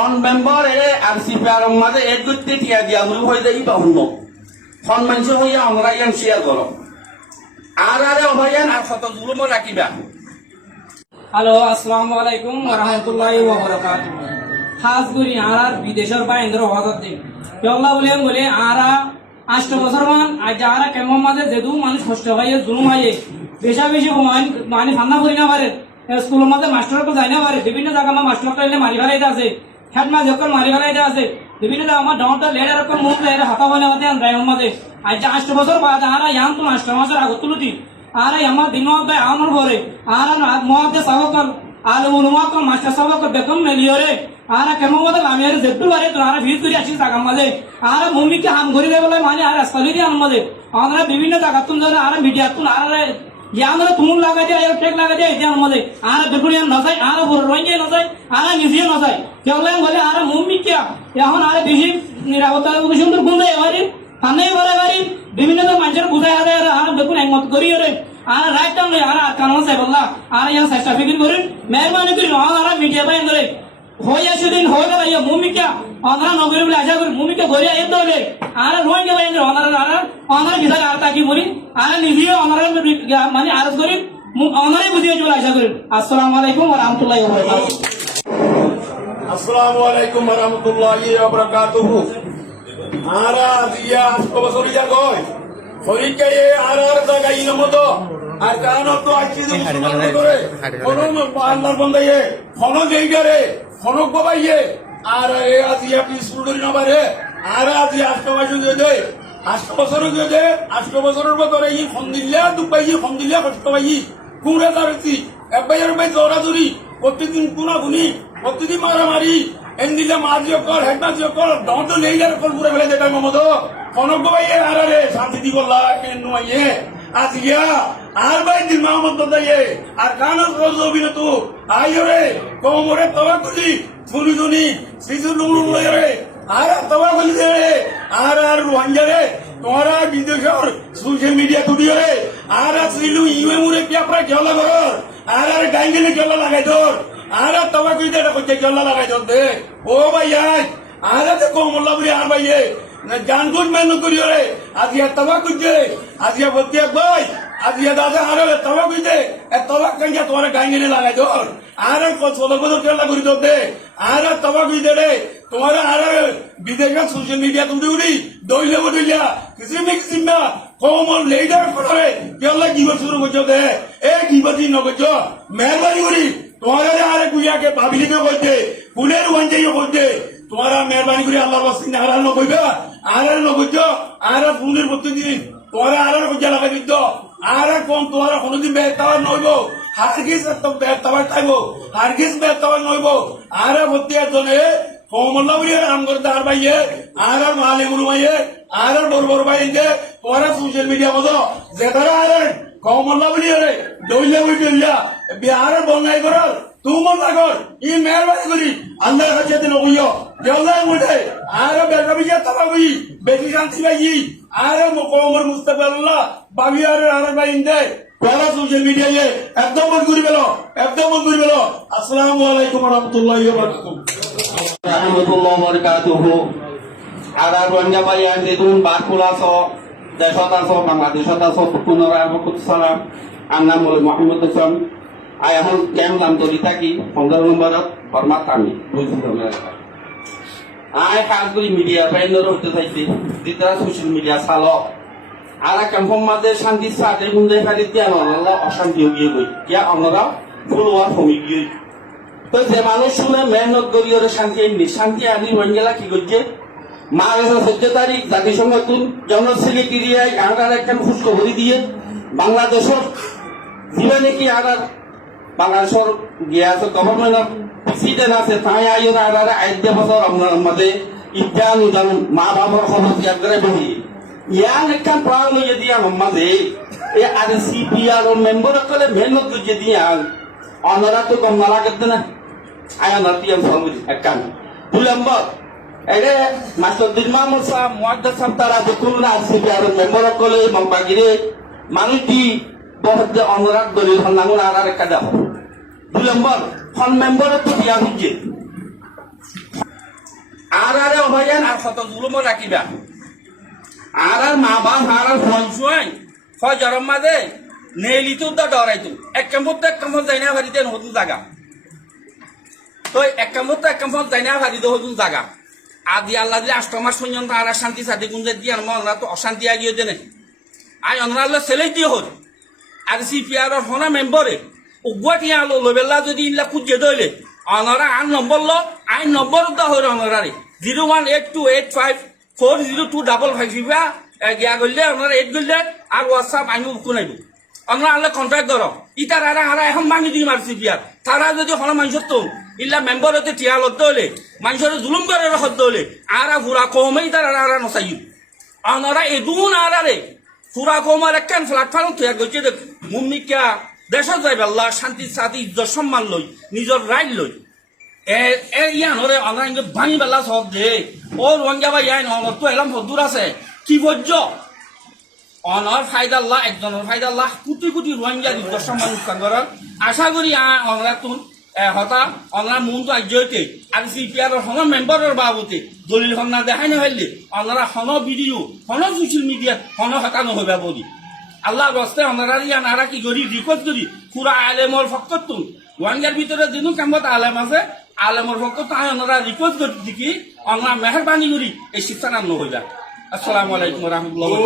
Von member আর CPR মাঝে এক করতে টিয়া দিয়া বলে হয়ে যাই বা অন্য ফন মানুষ হইয়া আমরা ইয়ান শেয়ার করো আর অভায়ান আর শত জুলুম রাখিবা। হ্যালো, আসসালামু আলাইকুম ওয়া রাহমাতুল্লাহি ওয়া বারাকাতুহু। খাস করি আর বিদেশের বাইন্দ্র হওয়ার দিন কেল্লা বলে আরা 8 বছর মান আজ আরা কেমন মাঝে যেদু মানুষ কষ্ট হয়ে জুলুম হয়ে বেশা বেশি মানে ফান্না করি না পারে স্কুলের মাঝে মাস্টারকে যাই না পারে বিভিন্ন জায়গা আমার মাস্টার কাইলে মারি ফেলাইতে আছে হেড মাঝে যখন মারি ফেলাইতে আছে বিভিন্ন জায়গা আমার ডাউনটা লেডার রকম মুখ লেডার হাতা বনে হতে ড্রাইভার মাঝে আজ 8 বছর বাদ আরা ইয়ান তো মাস্টার মাসের আগত তুলতি আর আমার দিন আমার পরে আর মহাদে সাবকর আলু উলুমাকর মাস্টার সাবকর বেতন মেলিয়রে আর কেমন মতো আমি আর যেটু বারে তো আর ভিড় করে আসি জায়গা মাঝে আর ভূমিকে হাম ঘুরি দেয় বলে মানে আর রাস্তা দিয়ে আমার মাঝে আমরা বিভিন্ন জায়গা তুন ধরে আর মিডিয়া তুন আর আমরা তুমুল লাগাই দিয়ে টেক লাগাই দিয়ে এটা আমাদের আর বেগুনিয়া নজাই আর রোহিঙ্গা নজাই আর নিজে নজাই কেবল বলে আর ভূমিকে এখন আর বেশি নিরাপত্তা সুন্দর গুন্দাই এবারে থানায় বাড়ি বিভিন্ন মানুষের বুঝাই আর দেখুন একমত করি রে আর রাইট টাইম আর কারণ সাহেব আল্লাহ আর ইয়া চেষ্টা ফিকির করেন মেহরবানি করি আর মিডিয়া পাই ধরে হয়ে সেদিন হয়ে গেল ইয়া ভূমিকা অনারা নগরী বলে আশা করি ভূমিকা ঘরে আইতে হবে আর রোহিঙ্গা পাই অনারা বিধান আর তাকি বলি আর নিজে অনারা মানে আরজ করি অনারাই বুঝিয়ে চলে আশা করি। আসসালামু আলাইকুম ওয়া রাহমাতুল্লাহি ওয়া বারাকাতুহু। আসসালামু আলাইকুম ওয়া রাহমাতুল্লাহি ওয়া বারাকাতুহু। আরা দিয়া আজকে যা কয় হরিকে আর জায়গায় নমতো আর কারণ তো আজকে করে কোন আল্লাহর বন্দায়ে কোন জায়গারে কোন বাবাইয়ে আর এ আজিয়া পিসুড়ি নবারে আর আজি আজকে মাসে দে 8 বছর দে 8 বছরের ভিতরে ই ফোন দিল্লা দুপাই ফোন দিল্লা কষ্ট পাই কুড়ে দাঁড়াচ্ছি একবার জোরাজুরি প্রতিদিন গুনাগুনি প্রতিদিন মারামারি এন্দিলে মাঝিও কর হেডমাঝিও কর দন্ত নেই যার কল পুরে ফেলে যেটা মমতো কনক ভাইয়ে আর রে শান্তি দি বললা কেন নয়ে আজিয়া আর ভাই দিন মাহমদ দাইয়ে আর কানস রজবিন তো আইও রে কোমরে তওয়া কলি ছুরি ছুরি শিশু লুলু রে আর তওয়া কলি রে আর রোহিঙ্গা রে তোরা বিদেশের সোশ্যাল মিডিয়া তুডিও রে আর শ্রীলু ইউএমুরে পেপার খেলা কর আর ডাইঙ্গেলে খেলা লাগাই তোর আর তবা কই দেটা কইতে খেলা লাগাই তোর দে ও ভাই আর তে কোমল্লা বুড়ি আর ভাইয়ে না জানগুন মেনু করিও রে আজিয়া তবা কইতে আজিয়া বলতে ভাই আজিয়া দাদা আর তবা কইতে এ তবা কাঞ্জা তোর ডাইঙ্গেলে লাগাই তোর আর কত কত খেলা করি তোর দে আর তবা কইতে রে তোমার আর বিদেশের সোশ্যাল মিডিয়া তুমি উড়ি দইলে বদইলা কিছু না কোমল লেডার করে কেলা কি শুরু করছো দে এ কি বাতি নগজ মেহরবানি করি তোমার আর কুইয়াকে ভাবিলিকে কইতে কুলের ওয়ানজাইও কইতে তোমারা মেহরবানি করি আল্লাহর ওয়াসিন হারাল নকইবা আর নগজ আর ফুলের প্রতিদিন তোরা আর কইয়া লাগাই দিত আর কোন তোরা কোনদিন বেতাওয়ার নইব হারগিস তো বেতাওয়ার খাইবো হারগিস বেতাওয়ার নইব আর বতিয়া জনে কোমল্লা বুড়ি রাম করতে আর ভাইয়ে আর মালে গুরু ভাইয়ে আর বড় ভাইয়ে তোরা সোশ্যাল মিডিয়া বলো যেতারা আর কোমল্লা বুড়ি রে দইলে উই দইলা বিহার বঙ্গাই কর তুই মল্লা কর ই মেহরবানি করি আল্লাহর কাছে দিন কইও দেওলা উঠে আর বেটা বিয়া তবা কই বেটি শান্তি ভাই আর কোমর মুস্তাকবিল্লাহ বাবি আর ভাই ইন্দে তোরা সোশ্যাল মিডিয়ায় একদম বন্ধ করে গেল আসসালামু আলাইকুম ওয়া রাহমাতুল্লাহি ওয়া বারাকাতুহু রাহমাতুল্লাহি ওয়া বারাকাতুহু। আর রোহিঙ্গা ভাই আইতে তুমি বাকুলাছ দেশত আছ বাংলাদেশত আছ পুনরায় আমকুত সালাম আর নাম হল মোহাম্মদ হাসান আই এখন কেম নাম তরি থাকি 15 নম্বরত ফরমাত আমি আই খাস করি মিডিয়া বাইন্দর হতে চাইছি যেটা সোশ্যাল মিডিয়া চালক আর কেমন মাঝে শান্তি সাথে গুন্দাই ফেলে দিয়া নলা অশান্তি হয়ে গই ইয়া আমরা ফুলওয়ার কমি গিয়ে তো যে মানুষ শুনে মেহনত করি ওর শান্তি আনি রোহিঙ্গা কি করছে মা গেছে 14 তারিখ জাতিসংঘ তুন জন সেক্রেটারিয়ায় আর একটা খুশখবরি দিয়ে বাংলাদেশের জীবনে কি আর বাংলাদেশের গিয়ে আছে গভর্নমেন্ট প্রেসিডেন্ট আছে তাই আইও আর আইতে বছর আমাদের ইজ্ঞান উদান মা বাবার খবর জায়গায় বহি ইয়ান একটা প্রাণ লইয়ে দিয়া মাঝে এ আর সিপিআর মেম্বার কলে মেহনত করছে দিয়া অনারা তো কম না লাগতে না আয়া নাতিয়াম সঙ্গী একখান 2 নম্বর এরে মাস্টারউদ্দিন মাহমুদ সাহেব মুয়াদ্দাস সাহেব তারা দেখুন না সিপিআর মেম্বার কলে মংবাগিরে মানুষ দি বহুত অনুরাগ দলিল হন্নাঙ্গুন আর একটা দাও 2 নম্বর ফন মেম্বার তো দিয়া হচ্ছে আরে অভায়ান আর কত জুলুম রাখিবা আর মা বাপ আর ফোন হয় জরম মাঝে নেলিতো দা ডরাইতো এক কামত যাই না ভারিতে নতুন জায়গা তো এক কামত যাই না ভারিতে নতুন জায়গা আদি আল্লাহ দিলে 8 মাস পর্যন্ত আর শান্তি সাথে গুঞ্জে দিয়ে আমরা তো অশান্তি আগিয়ে দেনে আই অনরাল ছেলে দিয়ে হল আর সিপিআর হনা মেম্বরে উগুয়াটি আলো লবেলা যদি ইনলা খুঁজে দইলে অনরা আন নম্বর ল আইন নম্বর দা হল অনরারে 01828402555 গিয়া গলে অনরা 8 গলে আর হোয়াটসঅ্যাপ আইন কোনাইব অনরা আল্লাহ কন্ট্যাক্ট করো ইতার আর এখন ভাঙি দিই মার সিপিআর তারা যদি হনা মানুষ তো ইল্লা মেম্বর হতে টিয়া লদ্দ হলে মানুষের জুলুম করে হদ্দ হলে আর পুরা কমেই তারা আর নসাই অনরা এদুন আরে পুরা কমার একখান প্ল্যাটফর্ম তৈরি করছে মুমিকা দেশত যাইবে আল্লাহ শান্তির সাথে ইজ্জত সম্মান লই নিজের রাইট লই ইয়ানরে অনরা ইংকে ভাঙি বেলা সব দে ও রোহিঙ্গা বা ইয়ান অনর তো এলাম হদ্দুর আছে কি বজ্জ অনর ফায়দা আল্লাহ একজনের ফায়দা আল্লাহ কোটি কোটি রোহিঙ্গার ইজ্জত সম্মান উৎসাহ করার আশা করি অনরা তুন হতা অনরা মন তো আজ্যতে আর সিপিআর হন মেম্বারের বাবুতে দলিল হন্না দেখাই না হইলে অনরা হন ভিডিও হন সোশ্যাল মিডিয়াত হন হতানো হইবা বলি আল্লাহ বস্তে অনরা ইয়ান আরা কি করি রিকোয়েস্ট করি পুরা আলেমর ফকত তুন রোহিঙ্গার ভিতরে দিনু কামত আলেম আছে আলেমর ফকত তাই অনরা রিকোয়েস্ট করি দেখি অনরা মেহরবানি করি এই শিক্ষা নাম হইবা আসসালামু আলাইকুম ওয়া রাহমাতুল্লাহ